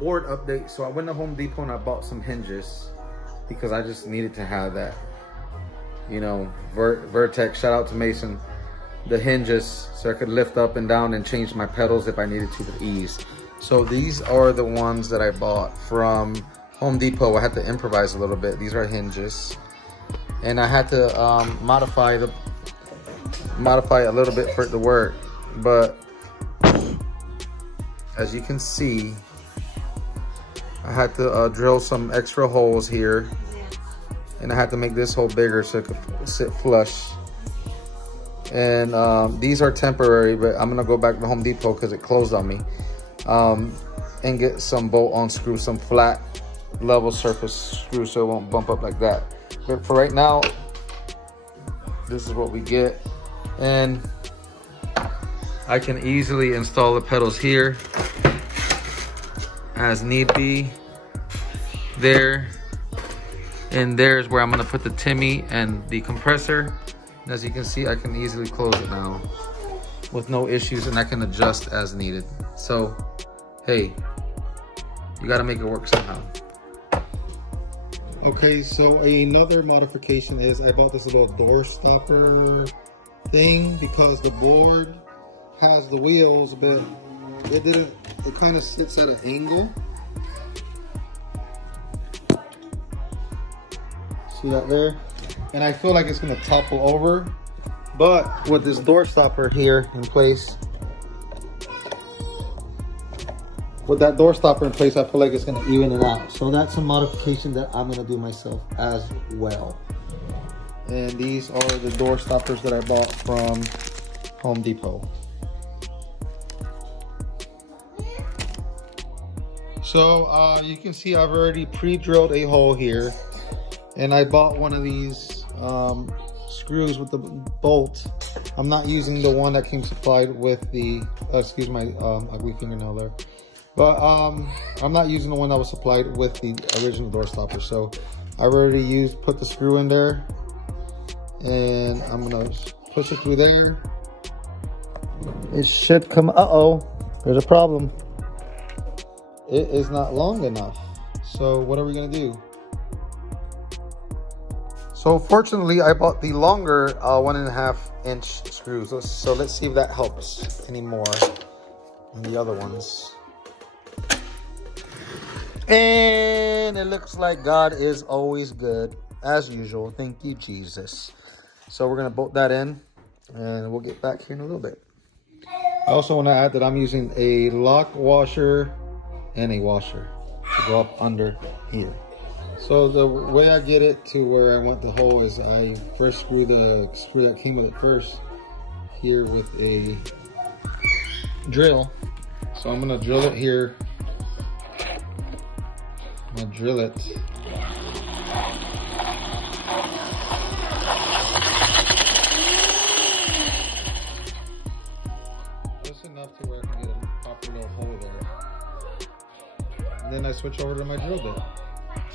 board update. So I went to Home Depot and I bought some hinges because I just needed to have that, you know, Vertex, shout out to Mason, the hinges, so I could lift up and down and change my pedals if I needed to with ease. So these are the ones that I bought from Home Depot. I had to improvise a little bit. These are hinges, and I had to modify a little bit for it to work. But as you can see, I had to drill some extra holes here, and I had to make this hole bigger so it could sit flush. And these are temporary, but I'm gonna go back to Home Depot because it closed on me, and get some bolt-on screws, some flat level surface screws so it won't bump up like that. But for right now, this is what we get. And I can easily install the pedals here as need be. There, and there's where I'm gonna put the Timmy and the compressor. And as you can see, I can easily close it now with no issues, and I can adjust as needed. So, hey, you gotta make it work somehow. Okay, so another modification is I bought this little door stopper thing because the board has the wheels, but it kind of sits at an angle. See that there? And I feel like it's gonna topple over, but with this door stopper here in place, with that door stopper in place, I feel like it's gonna even it out. So that's a modification that I'm gonna do myself as well. And these are the door stoppers that I bought from Home Depot. So you can see I've already pre-drilled a hole here, and I bought one of these screws with the bolt. I'm not using the one that came supplied with the, excuse my ugly fingernail there. But I'm not using the one that was supplied with the original door stopper. So I've already put the screw in there, and I'm gonna push it through there. It should come, uh-oh, there's a problem. It is not long enough. So what are we gonna do? So fortunately, I bought the longer 1.5 inch screws. So let's see if that helps anymore than the other ones. And it looks like God is always good, as usual. Thank you, Jesus. So we're gonna bolt that in, and we'll get back here in a little bit. I also want to add that I'm using a lock washer and a washer to go up under here. So the way I get it to where I want the hole is I first screw the screw that came with it first here with a drill. So I'm gonna drill it here. I'm gonna drill it. Just enough to where I can get a proper little hole there. And then I switch over to my drill bit.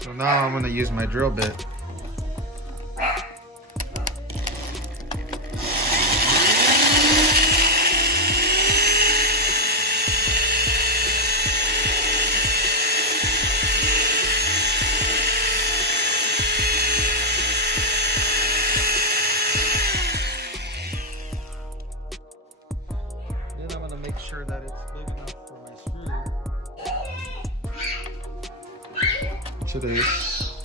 So now I'm gonna use my drill bit. Then I'm gonna make sure that it's big enough for my screw. To this.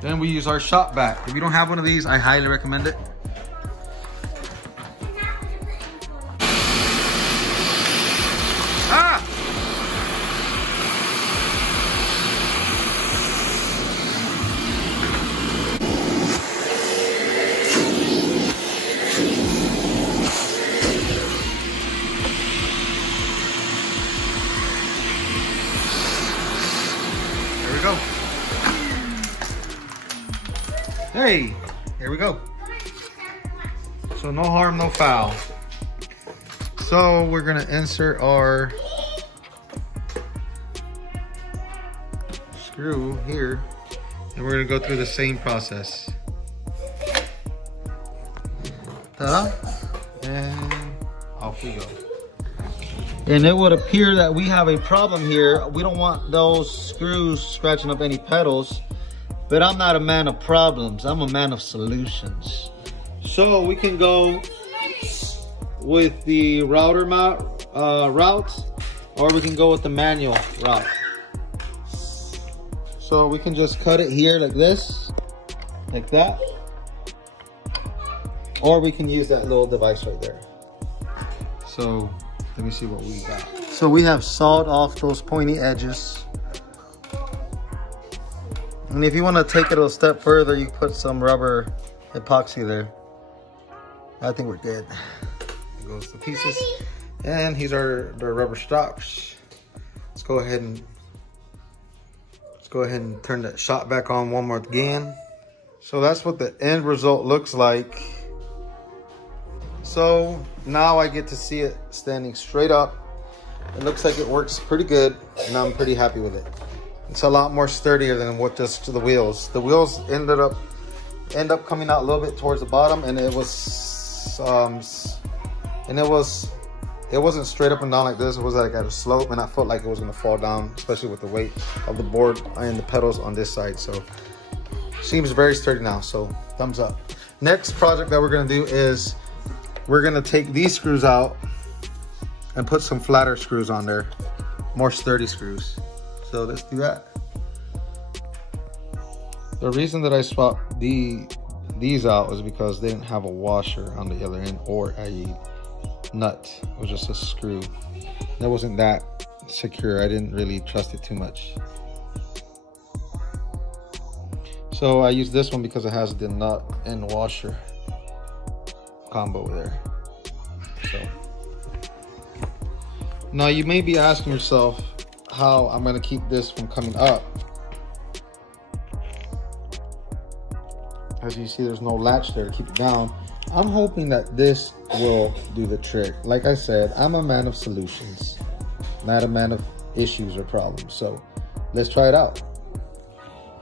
Then we use our shop vac. If you don't have one of these, I highly recommend it. Ah! There we go. Hey, here we go. So no harm, no foul. So we're gonna insert our screw here, and we're gonna go through the same process. Ta-da! And off we go. And it would appear that we have a problem here. We don't want those screws scratching up any pedals, but I'm not a man of problems. I'm a man of solutions. So we can go with the router route, or we can go with the manual route. So we can just cut it here like this, like that. Or we can use that little device right there. So let me see what we got. So we have sawed off those pointy edges. And if you want to take it a step further, you put some rubber epoxy there. I think we're good. It goes to pieces. And these are the rubber stops. Let's go ahead and turn that shot back on one more again. So that's what the end result looks like. So now I get to see it standing straight up. It looks like it works pretty good, and I'm pretty happy with it. It's a lot more sturdier than what just the wheels. The wheels end up coming out a little bit towards the bottom, and it wasn't straight up and down like this. It was like at a slope, and I felt like it was gonna fall down, especially with the weight of the board and the pedals on this side. So seems very sturdy now, so thumbs up. Next project that we're gonna do is we're gonna take these screws out and put some flatter screws on there, more sturdy screws. So let's do that. The reason that I swapped these out was because they didn't have a washer on the other end or a nut. It was just a screw. That wasn't that secure. I didn't really trust it too much. So I used this one because it has the nut and washer combo there. So now you may be asking yourself how I'm going to keep this from coming up. As you see, there's no latch there to keep it down. I'm hoping that this will do the trick. Like I said, I'm a man of solutions, not a man of issues or problems. So let's try it out.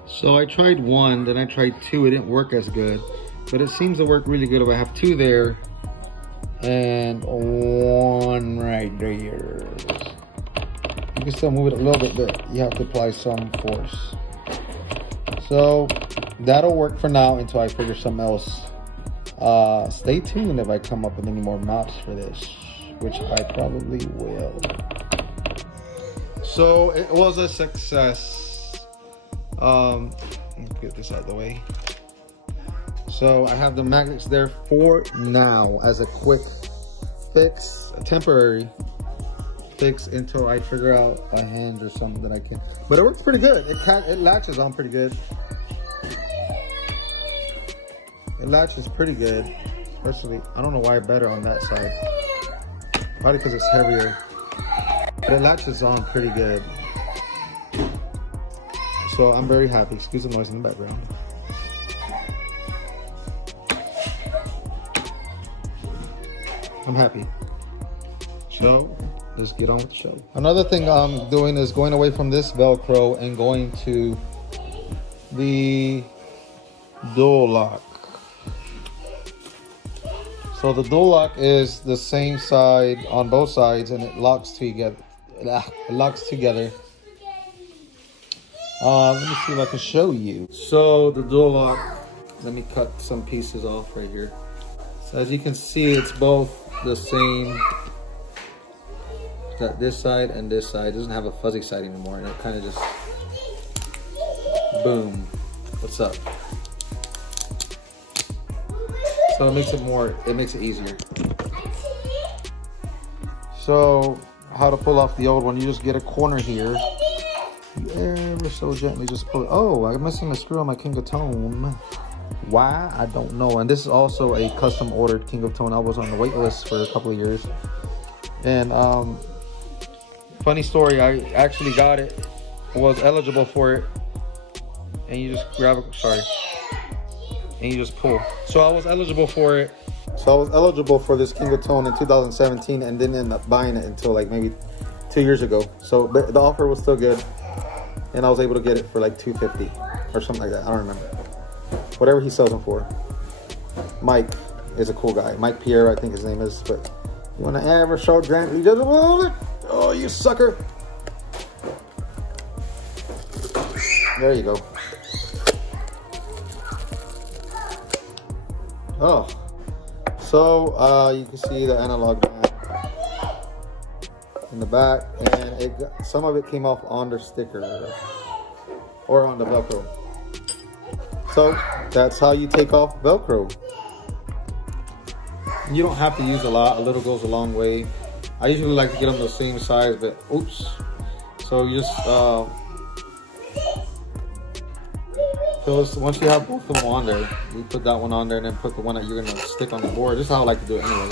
So I tried one, then I tried two. It didn't work as good, but it seems to work really good if I have two there and one right there. You can still move it a little bit, but you have to apply some force. So that'll work for now until I figure something else. Stay tuned if I come up with any more mounts for this, which I probably will. So it was a success. Let's get this out of the way. So I have the magnets there for now as a quick fix, a temporary fix until I figure out a hinge or something that I can. But it works pretty good. It latches on pretty good. It latches pretty good, especially, I don't know why better on that side. Probably because it's heavier. But it latches on pretty good. So I'm very happy. Excuse the noise in the background. I'm happy. So let's get on with the show. Another thing I'm doing is going away from this Velcro and going to the dual lock. So the dual lock is the same side on both sides, and it locks together. Let me see if I can show you. So the dual lock, let me cut some pieces off right here. So as you can see, it's both the same. It's got this side and this side. It doesn't have a fuzzy side anymore, and it kind of just boom. What's up? So it makes it easier. So how to pull off the old one? You just get a corner here. You ever so gently just pull it. Oh, I'm missing a screw on my King of Tone. Why? I don't know. And this is also a custom ordered King of Tone. I was on the wait list for a couple of years. And funny story, I actually got it, was eligible for it. And you just grab it, sorry. And you just pull. So I was eligible for it. So I was eligible for this King of Tone in 2017 and didn't end up buying it until like maybe 2 years ago. So the offer was still good. And I was able to get it for like $250 or something like that. I don't remember. Whatever he sells them for. Mike is a cool guy. Mike Pierre, I think his name is. But you want to ever so gently just pull it. Oh, you sucker. There you go. Oh, so you can see the analog mat in the back, and some of it came off on the sticker or on the Velcro. So that's how you take off Velcro. You don't have to use a lot. A little goes a long way. I usually like to get them the same size, but oops. So you just once you have both of them on there, you put that one on there and then put the one that you're gonna stick on the board. This is how I like to do it anyway.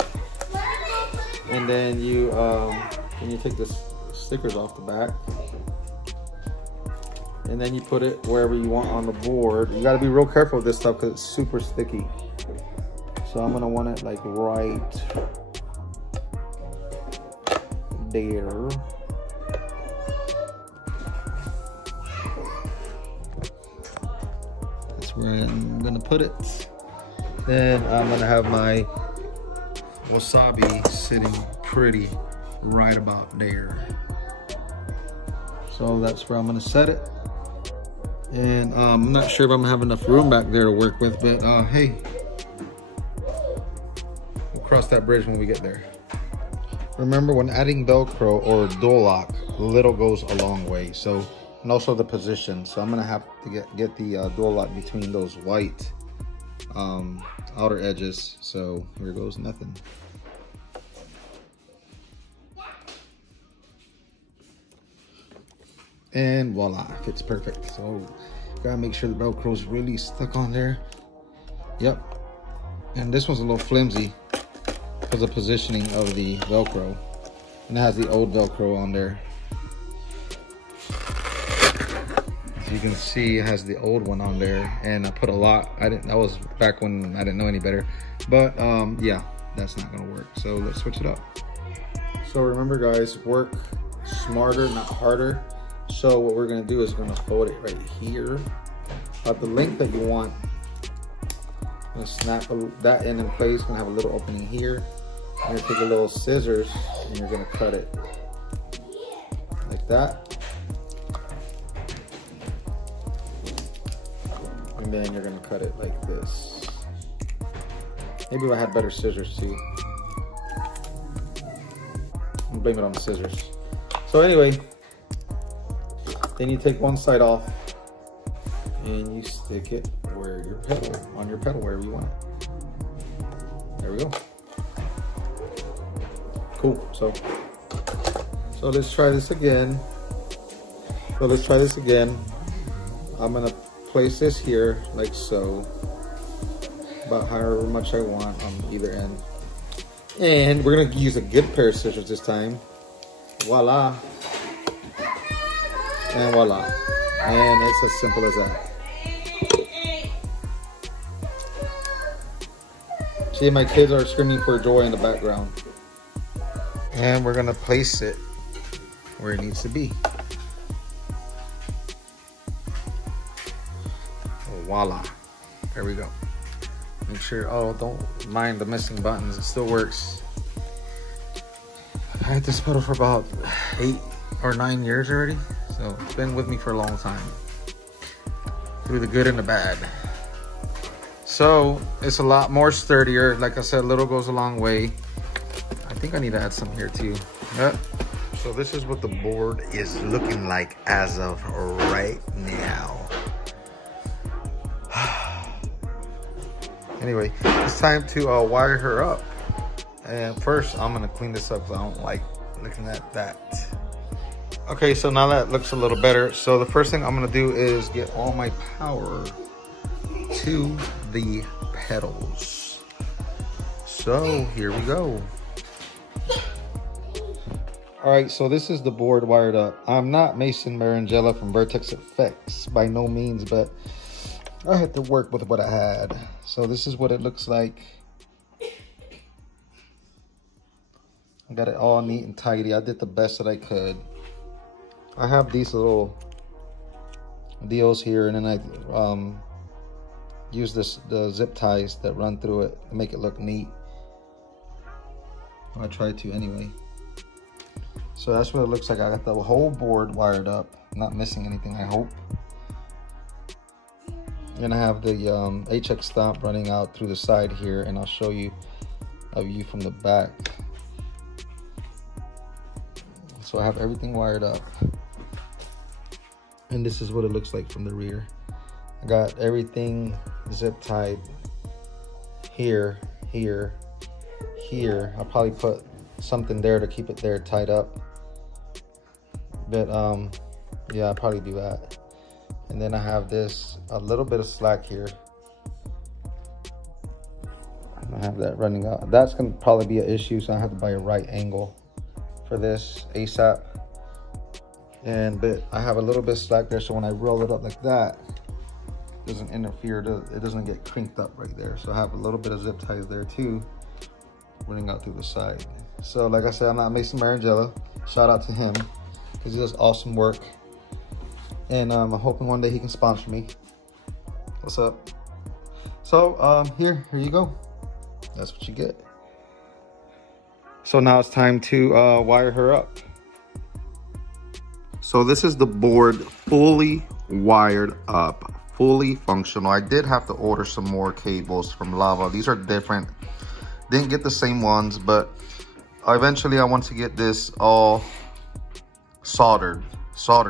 And then you take the stickers off the back, and then you put it wherever you want on the board. You got to be real careful with this stuff because it's super sticky. So I'm gonna want it like right there. That's where I'm gonna put it. Then I'm gonna have my wasabi sitting pretty right about there. So that's where I'm gonna set it. And I'm not sure if I'm gonna have enough room back there to work with, but hey, we'll cross that bridge when we get there. Remember, when adding Velcro or dual lock, little goes a long way. So, and also the position. So I'm gonna have to get the dual lock between those white outer edges. So here goes nothing. And voila, fits perfect. So gotta make sure the Velcro is really stuck on there. Yep. And this one's a little flimsy because of positioning of the Velcro, and it has the old Velcro on there. As you can see, it has the old one on there, and I put a lot. That was back when I didn't know any better, but yeah, that's not gonna work. So let's switch it up. So remember, guys, work smarter, not harder. So what we're gonna do is we're gonna fold it right here at the length that you want. I'm gonna snap that in place. Gonna have a little opening here. You're gonna take a little scissors and you're gonna cut it like that. And then you're gonna cut it like this. Maybe if I had better scissors too. I'm blaming it on the scissors. So anyway, then you take one side off and you stick it where your pedal, on your pedal, wherever you want it. There we go. Cool. So let's try this again. I'm gonna place this here like so, about however much I want on either end. And we're gonna use a good pair of scissors this time. Voila. And voila. And it's as simple as that. See, my kids are screaming for joy in the background. And we're gonna place it where it needs to be. Voila. There we go. Make sure, oh, don't mind the missing buttons. It still works. I had this pedal for about 8 or 9 years already. So it's been with me for a long time. Through the good and the bad. So it's a lot more sturdier. Like I said, little goes a long way. I think I need to add some here too. Yep. So this is what the board is looking like as of right now. Anyway, it's time to wire her up. And first, I'm gonna clean this up because I don't like looking at that. Okay, so now that looks a little better. So the first thing I'm gonna do is get all my power to the pedals. So here we go. All right, so this is the board wired up. I'm not Mason Marangella from Vertex Effects by no means, but I had to work with what I had. So this is what it looks like. I got it all neat and tidy. I did the best that I could. I have these little deals here, and then I use the zip ties that run through it to make it look neat. I try to anyway. So that's what it looks like. I got the whole board wired up. I'm not missing anything, I hope. And I have the HX stomp running out through the side here, and I'll show you a view from the back. So I have everything wired up. And this is what it looks like from the rear. I got everything zip tied here, here, here. I'll probably put something there to keep it there tied up. But yeah, I'll probably do that. And then I have this, a little bit of slack here. I have that running out. That's gonna probably be an issue, so I have to buy a right angle for this ASAP. But I have a little bit of slack there, so when I roll it up like that, it doesn't interfere, it doesn't get crinked up right there. So I have a little bit of zip ties there too, running out through the side. So like I said, I'm not Mason Marangella. Shout out to him, because he does awesome work. And I'm hoping one day he can sponsor me. What's up? So here you go. That's what you get. So now it's time to wire her up. So this is the board fully wired up, fully functional. I did have to order some more cables from Lava. These are different. Didn't get the same ones, but eventually I want to get this all soldered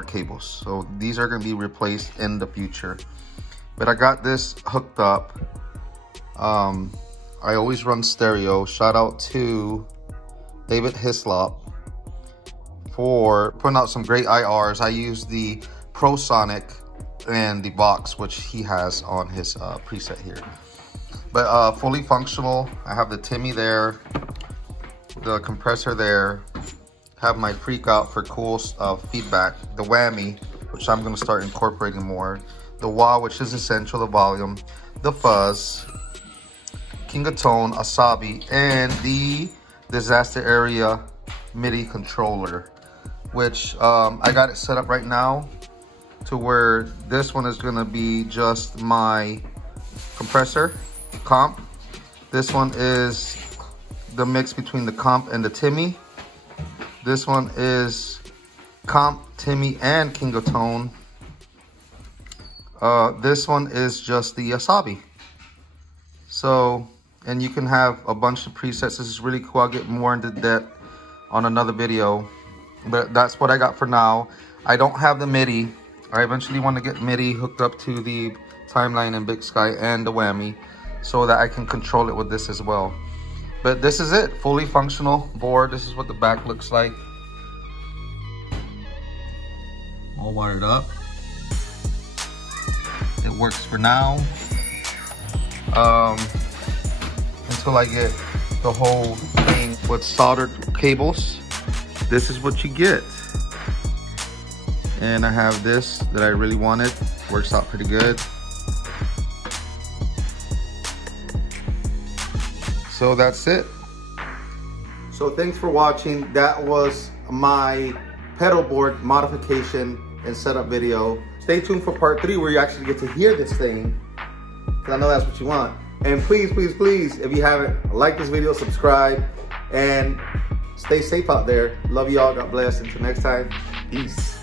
cables. So these are going to be replaced in the future. But I got this hooked up. I always run stereo. Shout out to David Hislop for putting out some great IRs. I use the ProSonic and the Vox, which he has on his preset here. But fully functional. I have the Timmy there, the compressor there, have my freak out for cool feedback, the whammy, which I'm going to start incorporating more, the wah, which is essential, the volume, the fuzz, King of Tone, Asabi, and the disaster area MIDI controller, which I got it set up right now to where this one is going to be just my compressor comp. This one is the mix between the comp and the Timmy. This one is comp, Timmy, and King of Tone. This one is just the Asabi. So, and you can have a bunch of presets. This is really cool. I'll get more into depth on another video, but that's what I got for now. I don't have the MIDI. I eventually want to get MIDI hooked up to the Timeline and Big Sky and the whammy so that I can control it with this as well. But this is it, fully functional board. This is what the back looks like. All wired up. It works for now. Until I get the whole thing with soldered cables. This is what you get. And I have this that I really wanted. Works out pretty good. So that's it. So thanks for watching. That was my pedal board modification and setup video. Stay tuned for part 3 where you actually get to hear this thing, because I know that's what you want. And please, please, please, if you haven't, like this video, subscribe, and stay safe out there. Love you all. God bless. Until next time, peace.